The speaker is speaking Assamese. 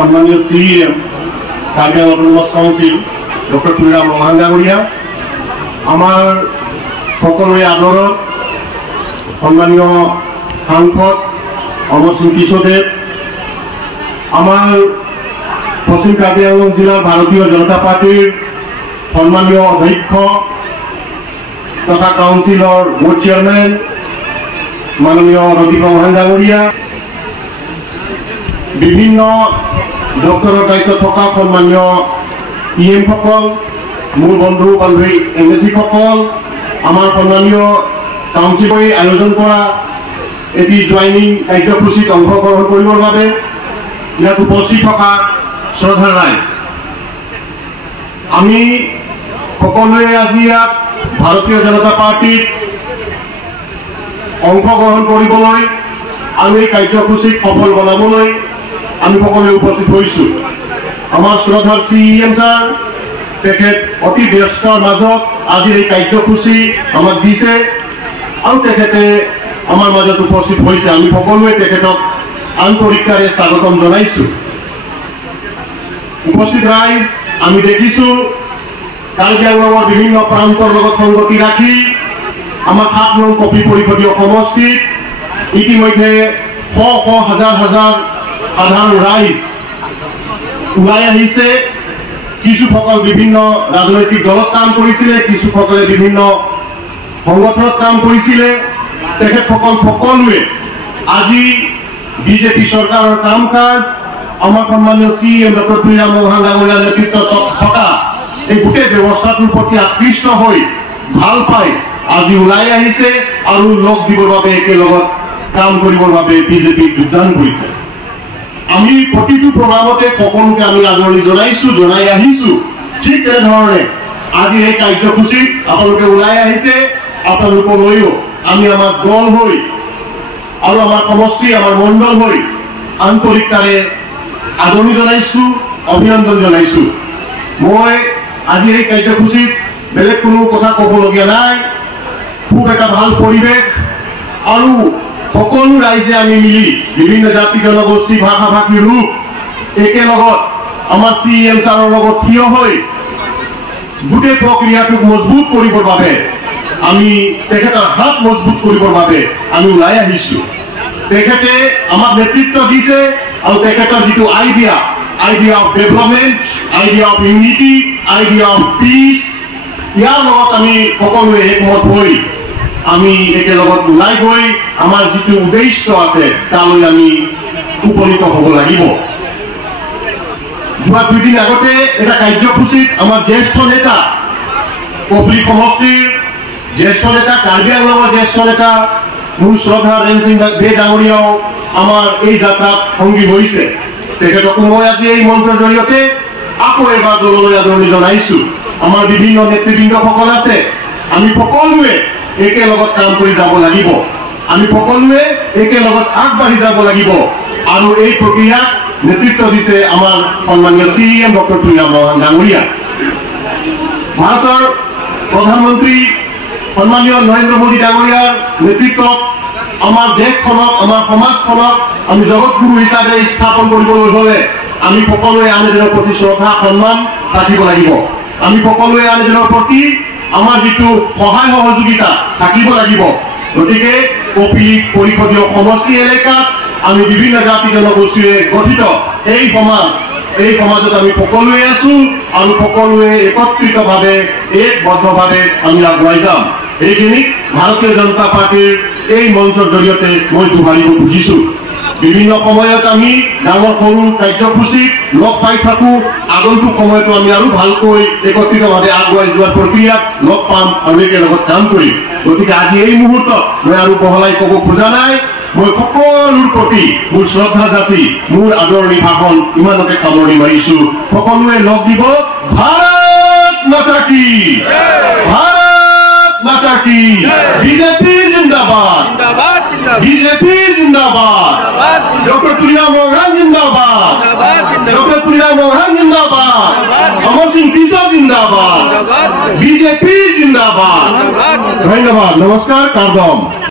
সম্মানীয় CM Karbi autonomous council doctor Tuliram মহাঙ্গাগড়িয়া, আমার সকলের আদরত সম্মানীয় সাংসদ অমর সিং কিশোরদেব, আমার পশ্চিম কার্বি আংলং জেলার ভারতীয় জনতা পার্টির সম্মানীয় অধ্যক্ষ তথা কাউন্সিলর বোর্ড চেয়ারম্যান মাননীয় রদীপ মহাঙ্গাগড়িয়া, বিভিন্ন দপ্তরের দায়িত্ব থকা সম্মানীয় ইএম সকল, মোৰ বন্ধু বান্ধৱী এমএসি সকল, আমাৰ সম্মানীয় কাউন্সিলে আয়োজন কৰা এটি জয়নিং কাৰ্যসূচীত অংশগ্ৰহণ কৰিবৰ বাবে ইয়াত উপস্থিত থকা শ্ৰদ্ধাৰ ৰাইজ, আমি সকলোৱে আজি ইয়াত ভাৰতীয় জনতা পাৰ্টিত অংশগ্ৰহণ কৰিবলৈ আৰু এই কাৰ্যসূচীক সফল বনাবলৈ আমি সকলোৱে উপস্থিত হৈছোঁ। আমাৰ শ্ৰদ্ধাৰ সিএম ছাৰ তেখেত অতি ব্যস্তৰ মাজত আজি এই কাৰ্যসূচী আমাক দিছে আৰু তেখেতে আমাৰ মাজত উপস্থিত হৈছে। আমি সকলোৱে তেখেতক আন্তৰিকাৰে স্বাগতম জনাইছোঁ। উপস্থিত ৰাইজ, আমি দেখিছোঁ কাৰ্বি আংলঙৰ বিভিন্ন প্ৰান্তৰ লগত সংগতি ৰাখি আমাৰ ৭ নং কপি পৰিষদীয় সমষ্টিত ইতিমধ্যে শ শ হাজাৰ হাজাৰ সাধাৰণ ৰাইজ ওলাই আহিছে। কিছুসকল বিভিন্ন ৰাজনৈতিক দলত কাম কৰিছিলে, কিছুসকলে বিভিন্ন সংগঠনত কাম কৰিছিলে। তেখেতসকল সকলোৱে আজি বিজেপি চৰকাৰৰ কাম কাজ, আমাৰ সন্মানীয় সিএম ডক্টৰ তুলিৰাম মহাঙ্গাগড়িয়াৰ নেতৃত্বত থকা এই গোটেই ব্যৱস্থাটোৰ প্ৰতি আকৃষ্ট হৈ ভাল পাই আজি ওলাই আহিছে আৰু লগ দিবৰ বাবে একেলগত কাম কৰিবৰ বাবে বিজেপিত যোগদান কৰিছে। আমি প্ৰতিটো প্ৰগ্ৰামতে সকলোকে আমি আদৰণি জনাইছোঁ, জনাই আহিছোঁ। ঠিক তেনেধৰণে আজি এই কাৰ্যসূচীত আপোনালোকে ওলাই আহিছে, আপোনালোকলৈও আমি আমাৰ দল হৈ আৰু আমাৰ সমষ্টি, আমাৰ মণ্ডল হৈ আন্তৰিকতাৰে আদৰণি জনাইছোঁ, অভিনন্দন জনাইছোঁ। মই আজি এই কাৰ্যসূচীত বেলেগ কোনো কথা ক'বলগীয়া নাই। খুব এটা ভাল পৰিৱেশ আৰু সকলো ৰাইজে আমি মিলি বিভিন্ন জাতি জনগোষ্ঠী ভাষা ভাষী লোক একেলগত আমাৰ সিএম ছাৰৰ লগত থিয় হৈ গোটেই প্ৰক্ৰিয়াটোক মজবুত কৰিবৰ বাবে, আমি তেখেতৰ হাত মজবুত কৰিবৰ বাবে আমি ওলাই আহিছোঁ। তেখেতে আমাক নেতৃত্ব দিছে আৰু তেখেতৰ যিটো idea of development, idea of unity, idea of peace, ইয়াৰ লগত আমি সকলোৱে একমত হৈ আমি একেলগত ওলাই গৈ আমাৰ যিটো উদ্দেশ্য আছে তালৈ আমি উপনীত হ'ব লাগিব। যোৱা 2 দিন আগতে এটা কাৰ্যসূচীত আমাৰ জ্যেষ্ঠ নেতা, কপলি সমষ্টিৰ জ্যেষ্ঠ নেতা, কাৰ্বি আংলঙৰ জ্যেষ্ঠ নেতা মোৰ শ্ৰদ্ধা ৰেণ সিং দে ডাঙৰীয়াও আমাৰ এই যাত্ৰাত সংগী হৈছে। তেখেতকো মই আজি এই মঞ্চৰ জৰিয়তে আকৌ এবাৰ দললৈ আদৰণি জনাইছোঁ। আমাৰ বিভিন্ন নেতৃবৃন্দসকল আছে, আমি সকলোৱে একেলগত কাম কৰি যাব লাগিব, আমি সকলোৱে একেলগত আগবাঢ়ি যাব লাগিব আৰু এই প্ৰক্ৰিয়াত নেতৃত্ব দিছে আমাৰ সন্মানীয় সিএম ডক্টৰ তুলিৰাম মহাঙ্গাগড়িয়া। ভাৰতৰ প্ৰধানমন্ত্ৰী সন্মানীয় নৰেন্দ্ৰ মোদী ডাঙৰীয়াৰ নেতৃত্বত আমাৰ দেশখনক, আমাৰ সমাজখনক আমি জগতগুৰু হিচাপে স্থাপন কৰিবলৈ হ'লে আমি সকলোৱে আন এজনৰ প্ৰতি শ্ৰদ্ধা সন্মান ৰাখিব লাগিব। আমি সকলোৱে আন এজনৰ প্ৰতি আমাৰ যিটো সহায় সহযোগিতা থাকিব লাগিব। গতিকে কপি পৰিষদীয় সমষ্টি এলেকাত আমি বিভিন্ন জাতি জনগোষ্ঠীৰে গঠিত এই সমাজত আমি সকলোৱে আছোঁ আৰু সকলোৱে একত্ৰিতভাৱে একবদ্ধভাৱে আমি আগুৱাই যাম। এইখিনিক ভাৰতীয় জনতা পাৰ্টিৰ এই মঞ্চৰ জৰিয়তে মই দোহাৰিব খুজিছোঁ। বিভিন্ন সময়ত আমি ডাঙৰ সৰু কাৰ্যসূচীত লগ পাই থাকোঁ, আগন্তুক সময়তো আমি আৰু ভালকৈ একত্ৰিতভাৱে আগুৱাই যোৱাৰ প্ৰক্ৰিয়াত লগ পাম আৰু একেলগত কাম কৰিম। গতিকে আজি এই মুহূৰ্তত মই আৰু বহলাই ক'ব খোজা নাই। মই সকলোৰ প্ৰতি মোৰ শ্ৰদ্ধা যাচি মোৰ আদৰণি ভাষণ ইমানতে সামৰণি মাৰিছোঁ। সকলোৱে লগ দিব। ভাৰত মাতা কি, ভাৰত মাতা কি, বিজেপি জিন্দাবাদ, বিজেপি জিন্দাবাদ, ডক্টর তুলিরাম মহাঙ্গাগড়িয়া জিন্দাবাদ, ডক্টর তুলিরাম মহাঙ্গাগড়িয়া জিন্দাবাদ, অমর সিং কিশোর জিন্দাবাদ, বিজেপি জিন্দাবাদ। ধন্যবাদ, নমস্কার, কার্দম।